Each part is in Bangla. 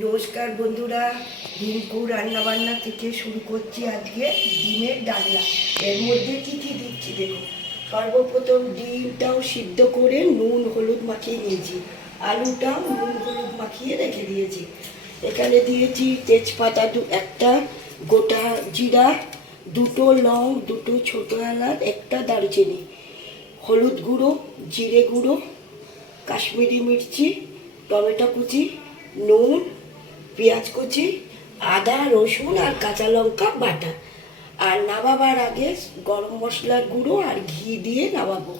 নমস্কার বন্ধুরা, রিঙ্কু রান্নাবান্না থেকে শুরু করছি আজকে ডিমের ডালনা। এর মধ্যে কী কী দিচ্ছি দেখুন। সর্বপ্রথম ডিমটাও সিদ্ধ করে নুন হলুদ মাখিয়ে নিয়েছি, আলুটাও নুন হলুদ মাখিয়ে রেখে দিয়েছি। এখানে দিয়েছি তেজপাতা একটা, গোটা জিরা, দুটো লং, দুটো ছোটো এলাচ, একটা দারচিনি, হলুদ গুঁড়ো, জিরে গুঁড়ো, কাশ্মীরি মির্চি, টমেটো কুচি, নুন, পেঁয়াজ কুচি, আদা রসুন আর কাঁচা লঙ্কা বাটা। আর নামাবার আগে গরম মশলার গুঁড়ো আর ঘি দিয়ে নামাবো।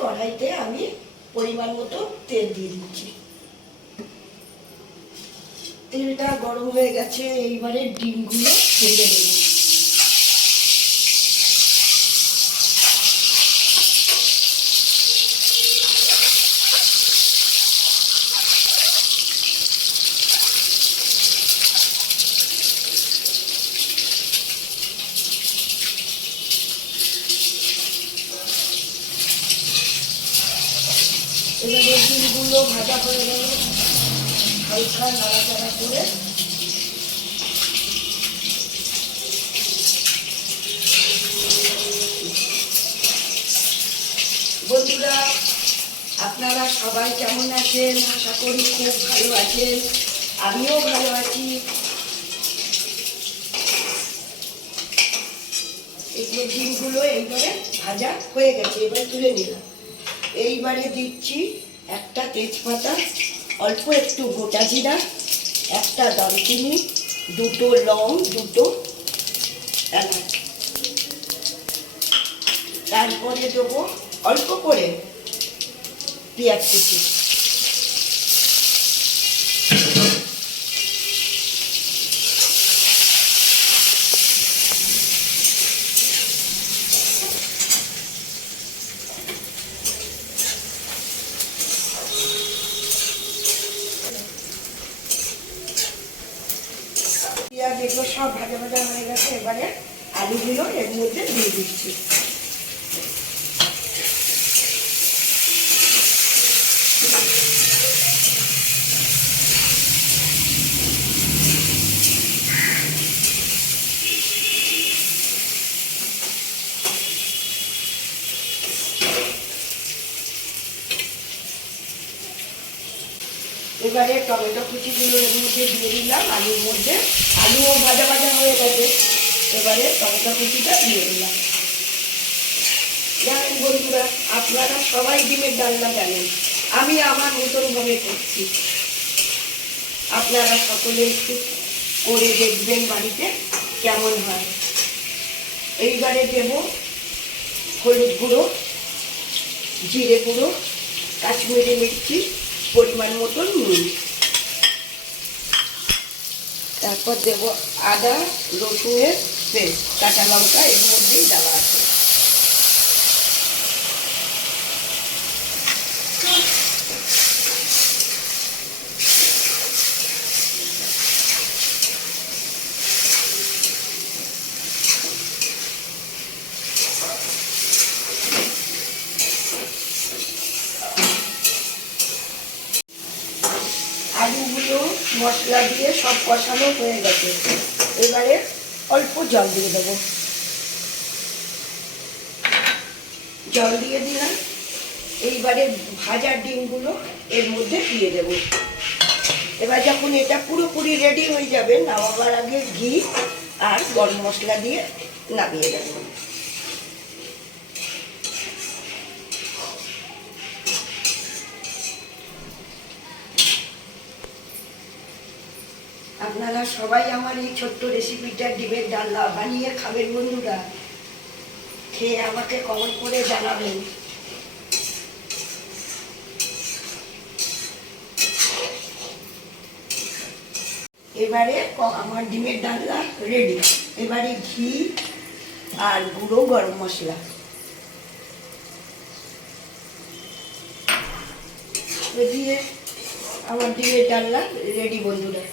কড়াইতে আমি পরিমাণ মতো তেল দিয়ে দিচ্ছি। তেলটা গরম হয়ে গেছে, এইবারে ডিমগুলো ভেজে নেব। এবারে ডিমগুলো ভাজা হয়ে গেলে হালকা নাড়াচাড়া করে বন্ধুরা, আপনারা সবাই কেমন আছেন? আশা করি খুব ভালো আছেন, আমিও ভালো আছি। এই যে ডিমগুলো এইবারে ভাজা হয়ে গেছে, এবার তুলে নিলাম। এইবারে দিচ্ছি একটা তেজপাতা, অল্প একটু গোটা জিরা, একটা দারচিনি, দুটো লং, দুটো এলাচ। তারপরে দেবো অল্প করে পেঁয়াজ কুচি। পেঁয়াজ এগুলো সব ভাজা ভাজা হয়ে গেছে, এবারে আলুগুলো এর মধ্যে দিয়ে দিচ্ছি। এবারে টমেটো কুচিগুলো এর মধ্যে দিয়ে দিলাম আলুর মধ্যে। আলুও ভাজা ভাজা হয়ে গেছে, এবারে টমেটো কুচিটা দিয়ে দিলাম। জানেন বন্ধুরা, আপনারা সবাই ডিমের ডালনা জানেন, আমি আমার মতনভাবে করছি। আপনারা সকলে একটু করে দেখবেন বাড়িতে কেমন হয়। এইবারে দেব হলুদ গুঁড়ো, জিরে গুঁড়ো, কাশ্মীরি মির্চি, পরিমাণ মতন নুন। তারপর দেব আদা রসুনের পেস্ট, কাঁচা লঙ্কা এর মধ্যেই দেওয়া আছে। আলুগুলো মশলা দিয়ে সব কষানো হয়ে গেছে, এবারে অল্প জল দিয়ে দেবো। জল দিয়ে দিলাম। এইবারে ভাজা ডিমগুলো এর মধ্যে দিয়ে দেব। এবার যখন এটা পুরোপুরি রেডি হয়ে যাবে, নামাবার আগে ঘি আর গরম মশলা দিয়ে নামিয়ে দেব। আপনারা সবাই আমার এই ছোট্ট রেসিপিটা ডিমের ডালনা বানিয়ে খাবেন বন্ধুরা, খেয়ে আমাকে কমেন্ট করে জানাবেন। এবারে আমার ডিমের ডালনা রেডি। এবারে ঘি আর গুঁড়ো গরম মশলা দিয়ে আমার ডিমের ডালনা রেডি বন্ধুরা।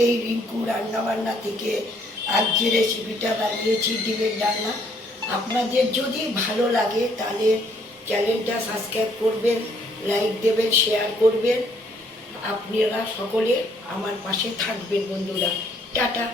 এই রিঙ্কু রান্নাবান্না থেকে আজ যে রেসিপিটা বানিয়েছি ডিমের ডালনা, আপনাদের যদি ভালো লাগে তাহলে চ্যানেলটা সাবস্ক্রাইব করবেন, লাইক দেবেন, শেয়ার করবেন। আপনারা সকলে আমার পাশে থাকবেন বন্ধুরা। টাটা।